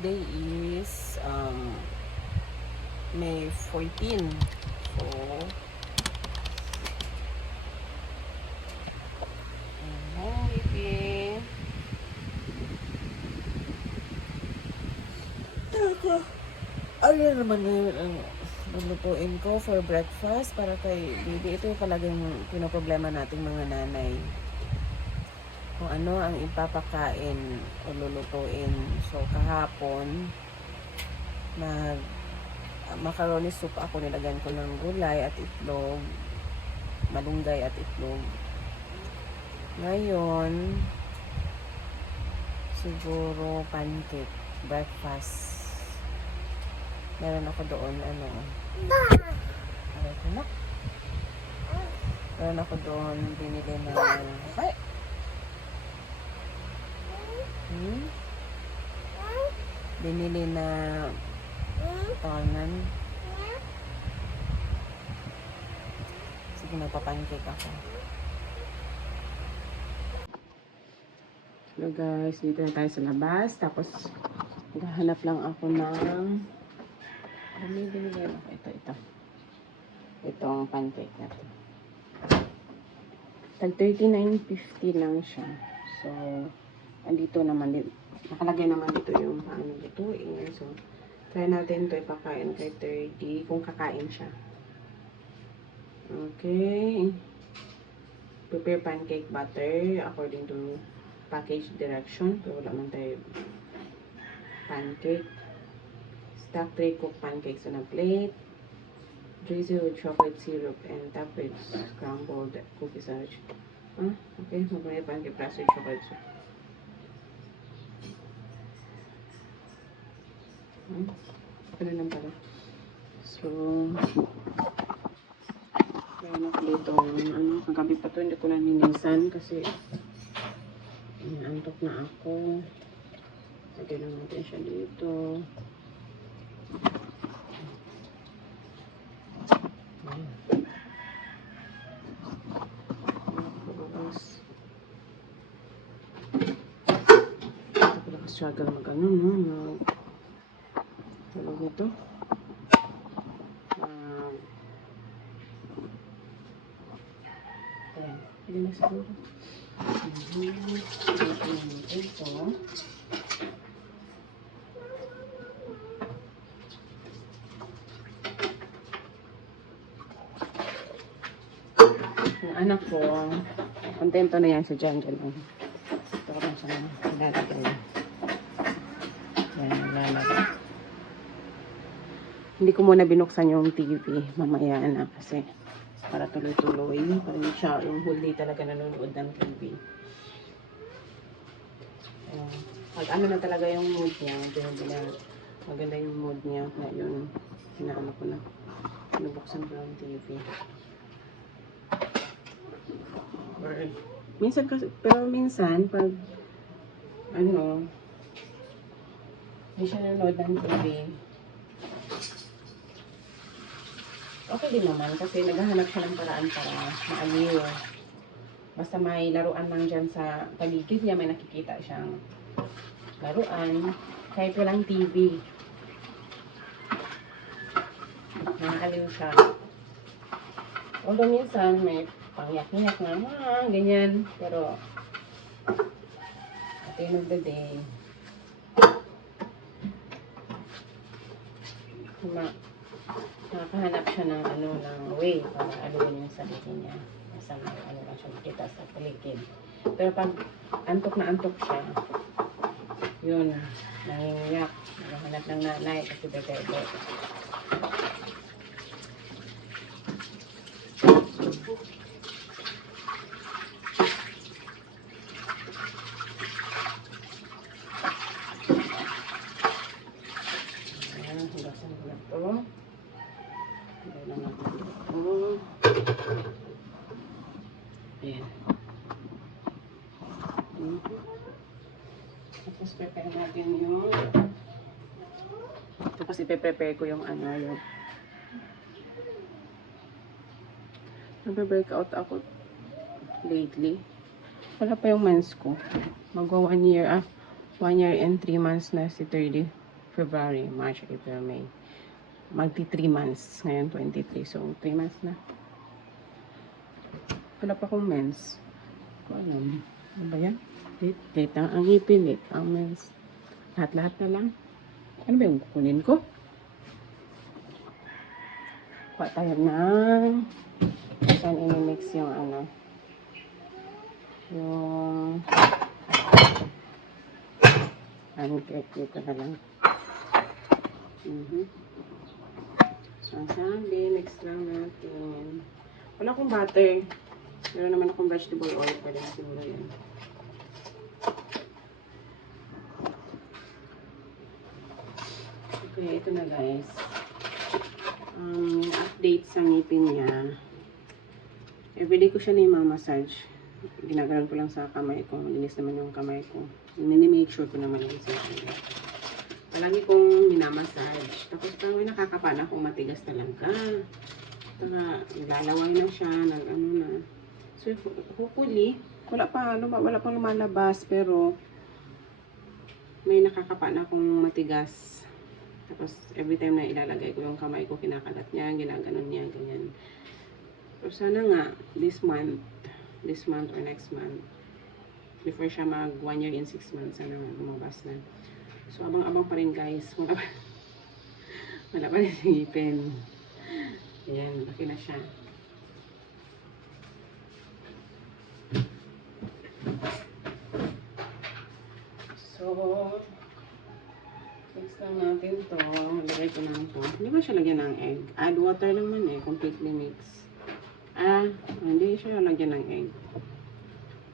today is May 14. So, baby. Ano naman ngayon ang lulutuin ko for breakfast para kay baby. Ito yung talagang pinoproblema nating mga nanay. Kung ano ang ipapakain o lulutuin. So, kahapon, macaroni soup ako, nilagyan ko ng gulay at itlog, malunggay at itlog. Ngayon, siguro pancake, breakfast. Meron ako doon, meron ako doon, binili ng, binili na tawanan. Sige, magpapancake ako. Hello guys, dito na tayo sa labas. Tapos, maghahanap lang ako ng may binigay ako. Ito. Itong pancake natin. Tag 39.50 lang siya. So, andito naman din. Nakalagay naman dito yung paano lutuin. So, try natin ito ipakain kay 30 kung kakain siya. Okay. Prepare pancake batter according to package direction. Pero wala man tayo pancake. Stack 3 cooked pancakes on a plate. Drizzle with chocolate syrup and top with scrambled cookies sandwich. Okay. Magmaya pancake plus with chocolate syrup. Ano lang pala. So, meron ako dito. Kagabi pa to, hindi ko na ninisan kasi antok na ako. Lagyan lang natin siya dito. Struggle mag-ano, no? Tulog nito. Ayan. Hindi na siguro. Ito. Yung anak ko, kontento na yan sa dyan. Ito ko lang siya lalagyan na. Yan, lalagyan. Hindi ko muna binuksan yung TV. Mamaya na kasi para tuloy-tuloy. Para hindi siya yung huli talaga nanonood ng TV. Pag ano na talaga yung mood niya, maganda yung mood niya. Kaya yun, hinaano ko na. Pinubuksan ko yung TV. Or, minsan kasi, pero minsan, pag ano, hindi siya nanonood ng TV, okay din naman kasi naghahanap siya ng paraan para maaliw. Basta may laruan lang dyan sa paligid niya, may nakikita siyang laruan. Kahit walang TV, maaliw siya. Although minsan may pangyak-nyak na, ganyan. Pero, at the end of the day, nakakahanap siya ng ng way para aluin yung sarili niya. Basta may lang siya makita sa paligid. Pero pag antok na antok siya, yun, nangingiyak. Naghahanap ng nanay kasi bebe. Hugasan ko na ito. Ayan. Tapos prepare natin yung tapos ipe-prepare ko yung yung nagbe-breakout ako lately. Wala pa yung months ko. Magwa 1 year 1 year and 3 months na si 30. February, March, April, May. Magti 3 months. Ngayon 23. So, 3 months na. Wala pa akong mens. Ko alam. Ano ba yan? Late ang ngipin. Late ang mens. Lahat-lahat na lang. Ano ba yung kukunin ko? Kuha tayo ng saan inimix yung ano. Yung pancake dito na lang. So, sabi, mix lang natin. Wala akong butter. Meron naman akong vegetable oil. Pwede na siguro yan. Okay, ito na guys. Update sa ngipin niya. Everyday ko siya na i-massage. Ginagalan ko lang sa kamay ko. Linis naman yung kamay ko. Mini-make sure ko na malinis yung kamay. Palagi kong minamassage. Tapos parang may nakakapa na kung matigas talaga. Taka, lalaway na siya. Ano na. So, hopefully, wala pang lumalabas. Pero, may nakakapa na kung matigas. Tapos, every time na ilalagay ko yung kamay ko, kinakalat niya, ginaganon niya, ganyan. So, sana nga, this month or next month, before siya mag 1 year and 6 months, sana nga lumabas na. So, abang-abang pa rin guys. Wala pa rin singipin. Ayan, laki na siya. So, mix lang natin to. Lagay ko lang to. Hindi ba siya lagyan ng egg? Add water naman eh. Completely mix. Hindi siya lagyan ng egg.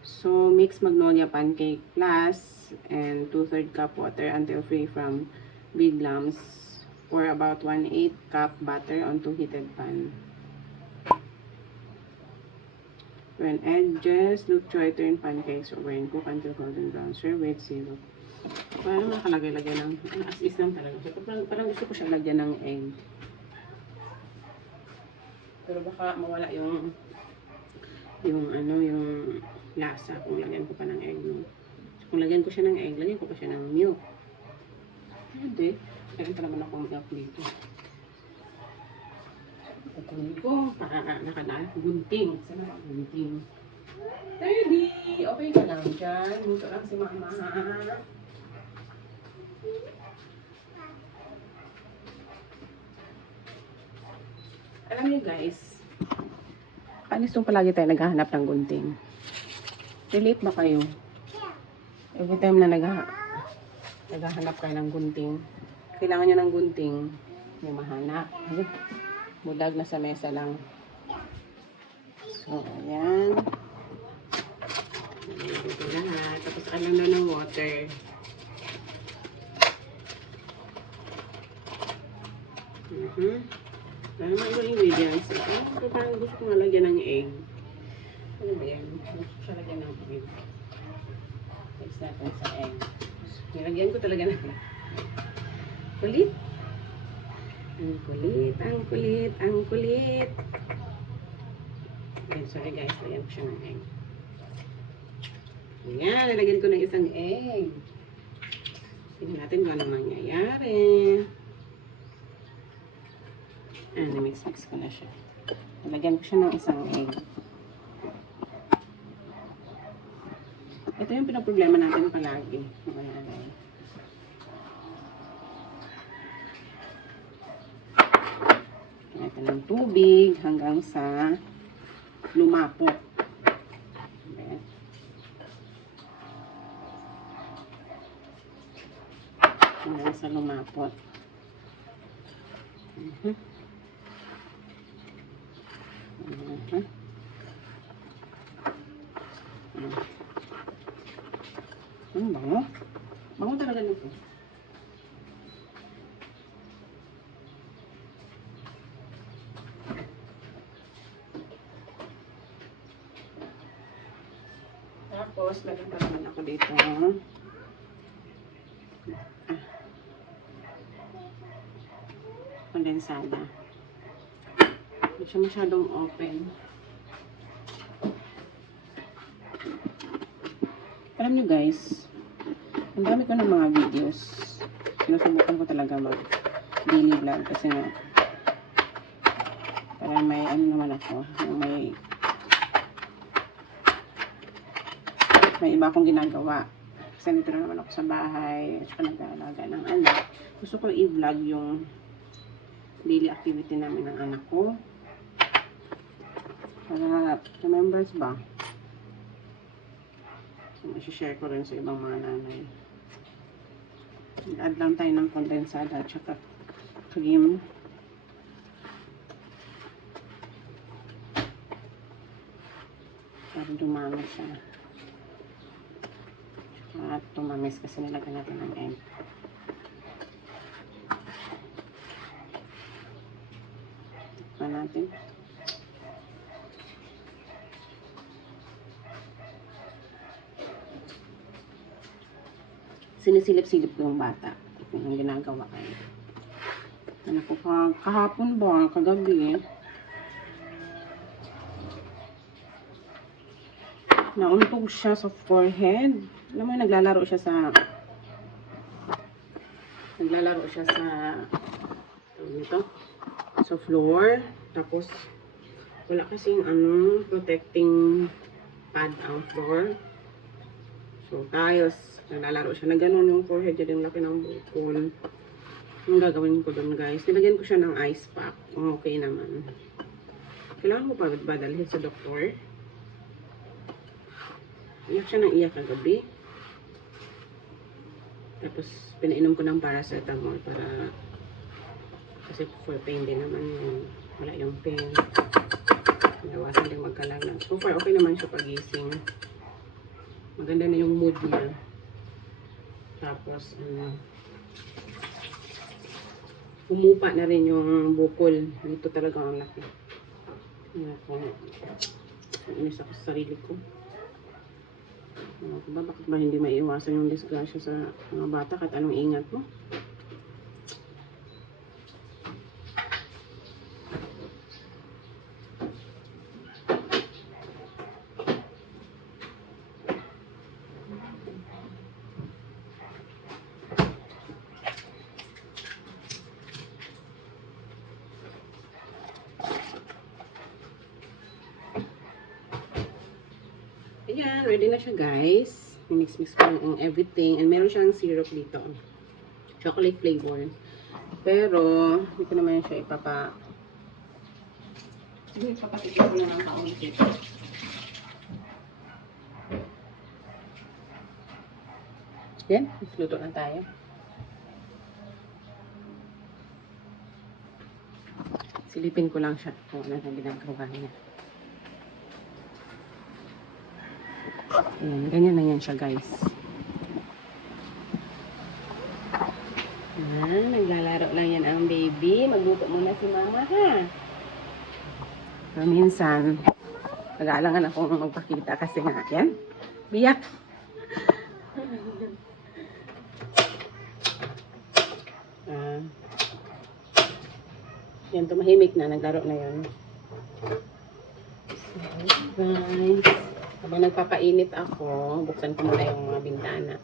So, mix magnolia pancake plus and 2/3 cup water until free from big lumps. Pour about 1/8 cup butter onto heated pan. When edges look try turn pancakes over and cook until golden brown. Serve with syrup. Parang nakalagay-lagay ng as is lang talaga. So, parang gusto ko siya lagyan ng egg. Pero baka mawala yung lasa kung lagyan ko pa ng egg. No? So, kung lagyan ko siya ng egg, lagyan ko pa siya ng milk. Hindi. Lagyan pa naman akong milk dito. Kukunin ko para nakagunting. Sana nakagunting. Ready! Okay ka lang dyan. Luto lang si mama. Alam niyo guys, panis nung palagi tayo naghahanap ng gunting. Relate ba kayo? Every time na naghahanap kayo ng gunting, kailangan nyo ng gunting, may mahanap. Budag na sa mesa lang. So, ayan. Ito lahat. Tapos alam na ng water. Dahil naman yung ingredients. Ito parang gusto ko nga lagyan ng egg. Ano ba yan? Gusto ko siya lagyan ng egg. Mix natin sa egg. Nilagyan ko talaga ng kulit. Ang kulit, ang kulit, ang kulit. Okay, sorry guys. Lagyan ko siya ng egg. Ayan, nalagyan ko ng isang egg. Tingnan natin kung anong mangyayari. Mix ko na siya. Nalagyan ko siya ng isang egg. Ito yung pinaproblema natin palagi. Ayan. Natin ng tubig hanggang sa lumapot. Ayan. Hanggang sa lumapot. Bango. Bango talaga nito. Tapos, lagyan pa naman ako dito. Kondensada. Hindi siya masyadong open. Alam nyo guys, ang dami ko ng mga videos sinusubukan ko talaga mag daily vlog kasi nga para may ano naman ako, may iba akong ginagawa. Kasi nito na naman ako sa bahay at saka nag-aalaga ng anak. Gusto ko i-vlog yung daily activity namin ng anak ko. Para sa members ba? So, i-share ko rin sa ibang mga nanay. Add lang tayo ng kondensada at saka cream. Para dumami siya. At tumamis kasi nilagyan natin ng egg. Tikman natin. Sinisilip-silip ko yung bata. Ito yung ginagawa ko. Ano ko kahapon ba? Kagabi. Nauntog siya sa forehead. Alam mo, naglalaro siya sa floor. Tapos wala kasing protecting pad ang floor. So tiles, naglalaro siya na ganun yung forehead niya, yung laki ng bukol. Ang gagawin ko doon, guys, nilagyan ko siya ng ice pack. Okay naman. Kailangan ko pa ba dalhin sa doktor? Iyak siya ng iyak kagabi. Tapos, pinainom ko ng paracetamol para kasi for pain din naman yun. Wala yung pain. Nawasan din magkalagnat. So far, okay naman siya pagising. Maganda na yung mood niya. Tapos, humupa na rin yung bukol. Dito talaga ang laki. Inis ako sa sarili ko. Bakit ba hindi maiiwasan yung disgrasya sa mga bata kahit anong ingat mo? Ayan, ready na siya, guys. Mix-mix ko yung everything. And meron siyang syrup dito. Chocolate flavor. Pero, hindi ko naman siya ipapatikin ko na ng kaunti. Yan, luto na tayo. Silipin ko lang siya kung ano na ginagawa niya. Ayan, ganyan na yan siya, guys. Ayan, naglalaro lang yan ang baby. Magluto muna si mama, ha? Pero minsan, nag-aalangan akong magpakita kasi nga, yan, biyak. Yan, tumahimik na, naglaro na yun. So, guys, habang nagpapainit ako, buksan ko muna yung mga bintana.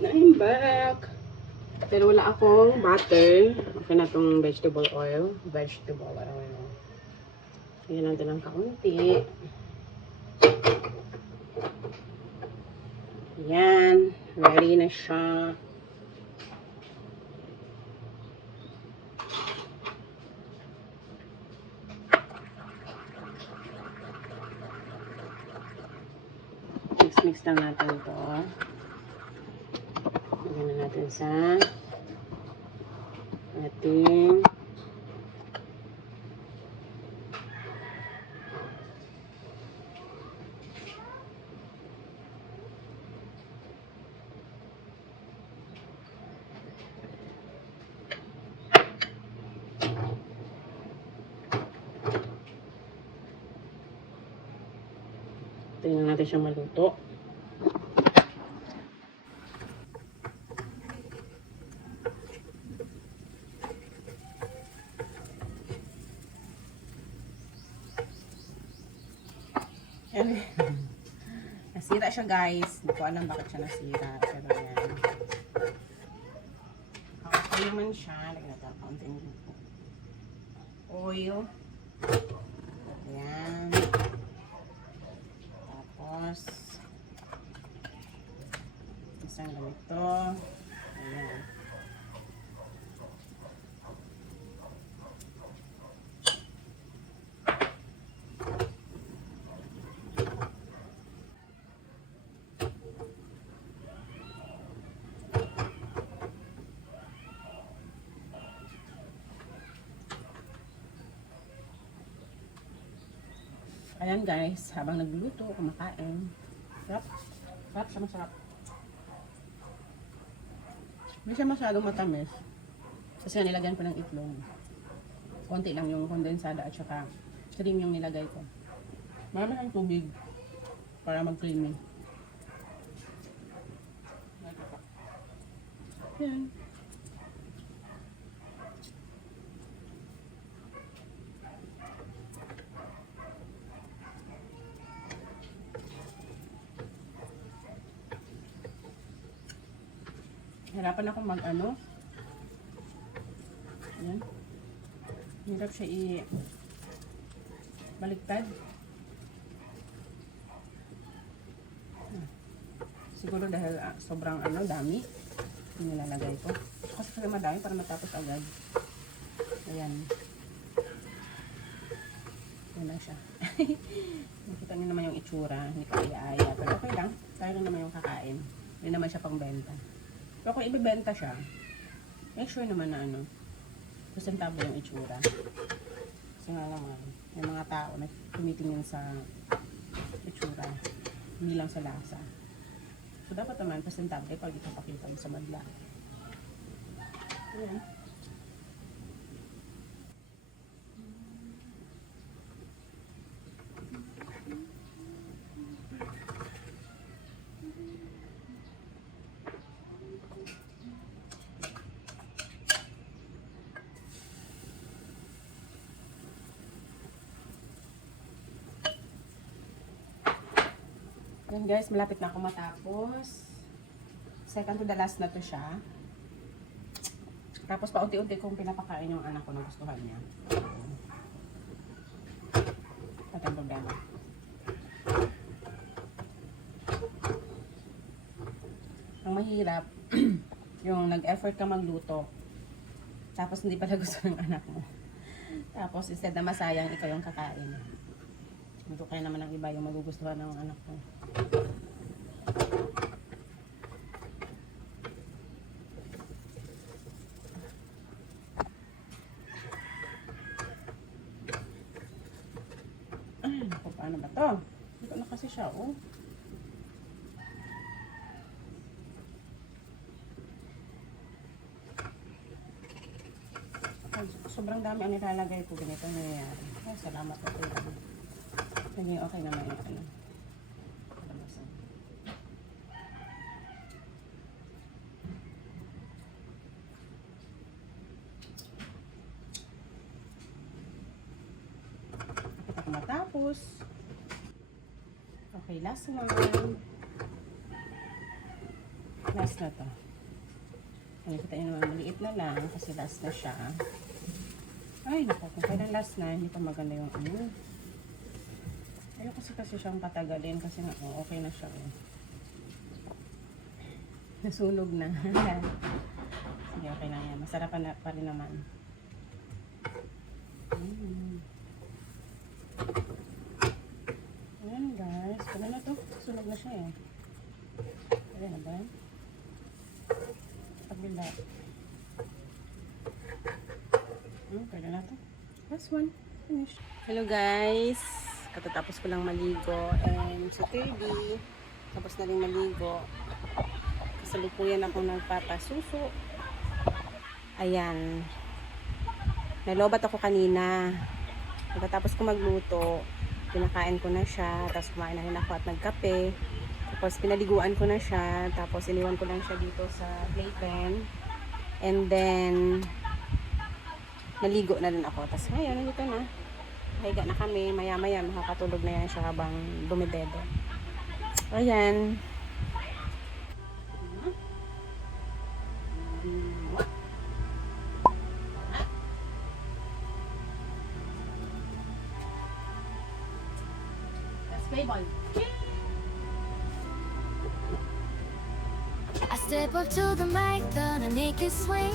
I'm back. Pero wala akong butter. Okay na itong vegetable oil. Ayan natin ng kaunti. Ayan. Ready na siya. Mix lang natin ito. Lagyan na natin sa ating tingnan natin siya maluto. Nasira siya guys. Hindi ko alam bakit siya nasira. Pero yan. Okay naman siya. Lagyan natin konting oil. Ayan. Tapos isang ganito. Ayan. Ayan guys, habang nagluluto, kumakain. Sarap. Sarap siya, masarap. Hindi siya masyadong matamis. Kasi nilagyan ko ng itlog. Konti lang yung kondensada at saka cream yung nilagay ko. Marami ng tubig para mag-creamy. Ayan. Hirapan ako mag-ano. Ayan. Hirap siya baliktad. Siguro dahil sobrang dami yung nilalagay ko. Kasi madami para matapos agad. Ayan. Ayan lang siya. Nakita niyo naman yung itsura. Hindi ko iya-aya. Pero okay lang. Tayo lang naman yung kakain. Hindi naman siya pang benta. Pero kung ibibenta siya, make sure naman na presentable yung itsura. Kasi nga naman, may mga tao na tumitingin sa itsura, hindi lang sa lasa. So, dapat naman presentable pag ipapakita mo sa madla. Ayan. Yan guys, malapit na ako matapos. Second to the last na to siya. Tapos paunti-unti kong pinapakain yung anak ko na gustuhan niya. At ang problema. Ang mahirap, yung nag-effort ka magluto, tapos hindi pala gusto ng anak mo. Tapos instead na masayang, ikaw yung kakain. Ito kaya naman ang iba yung magugustuhan ng anak ko. Ay, naku, paano ba to? Ito na kasi siya, oh. Ay, sobrang dami ang nilalagay ko. Ganito nangyayari. Ay, salamat po. Naging okay naman yung matapos. Okay, last one. Last na to. Ay, kita nyo naman, maliit na lang kasi last na siya. Ay, naku, kung kailan last na, hindi pa maganda yung ayaw kasi siyang patagalin kasi nga, okay na siya. Nasunog na. Sige, okay na yan. Masarap pa rin naman. Ayan guys. Kano na to? Sunog na siya eh. Ayan na ba? that. Pwede na to. Last one. Finish. Hello guys. Katatapos ko lang maligo. And sa 30, tapos na rin maligo. Kasalukuyan ako nagpapasuso. Ayan. Nalobat ako kanina. Pagkatapos ko magluto, pinakain ko na siya. Tapos kumain na rin ako at nagkape. Tapos pinaliguan ko na siya. Tapos iniwan ko lang siya dito sa playpen. And then, naligo na rin ako. Tapos ngayon, nandito na. Higa na kami. Maya-maya, makakatulog na yan siya habang dumidede. Ayan. Playboy. I step up to the mic, gonna make you swing.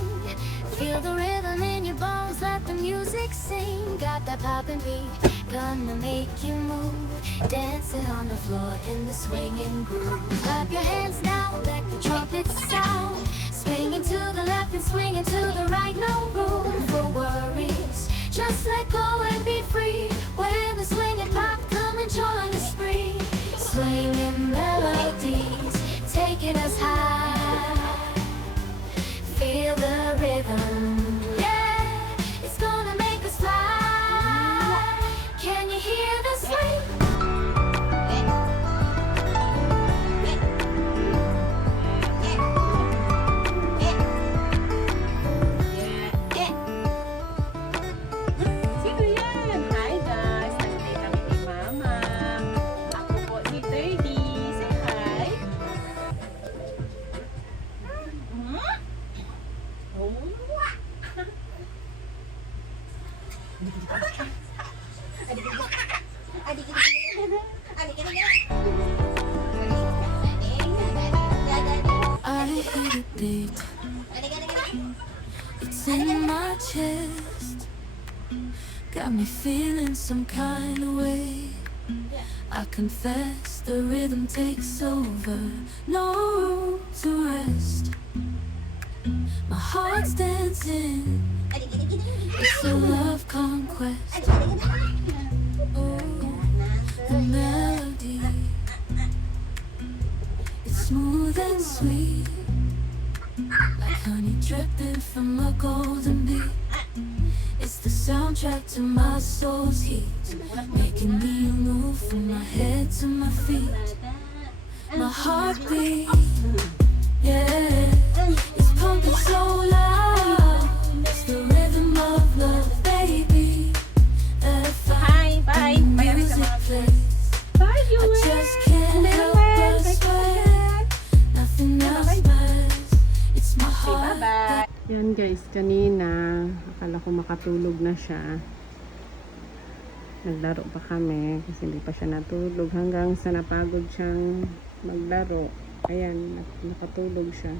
Feel the rhythm in your bones, let the music sing. Got that poppin' beat, gonna make you move. Dancing on the floor in the swinging groove. Clap your hands now, let the trumpets sound. Swinging to the left and swinging to the right, no room for worries. Just let go and be free. When the swinging pop, come and join the spree. Swinging melodies, taking us high. Feel the rhythm, yeah, it's gonna make us fly. Can you hear the swing? Sino yan? Hi guys! Nandito kami kay Mama. Ako po si 30. Say hi! I hear the beat. It's in my chest. Got me feeling some kind of way. I confess the rhythm takes over. No room to rest. My heart's dancing. It's a love conquest. Oh, the melody. It's smooth and sweet, like honey dripping from a golden bee. It's the soundtrack to my soul's heat, making me move from my head to my feet. My heartbeat, yeah, it's pumping so loud. It's the rhythm of love, baby, that I find when the music plays. I just can't help but sweat. Nothing else matters. It's my heart. Bye-bye! Yan guys, kanina akala ko makatulog na siya. Naglaro pa kami kasi hindi pa siya natulog hanggang sa napagod siyang maglaro. Ayan, nakatulog siya.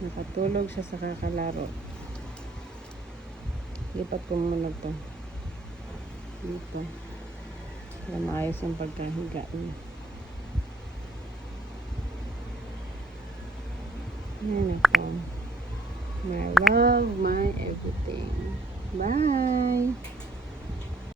Nakatulog siya sa kakalaro. Lipat ko muna to dito para maayos yung pagkahiga niya. Ayan ako. My love, my everything. Bye!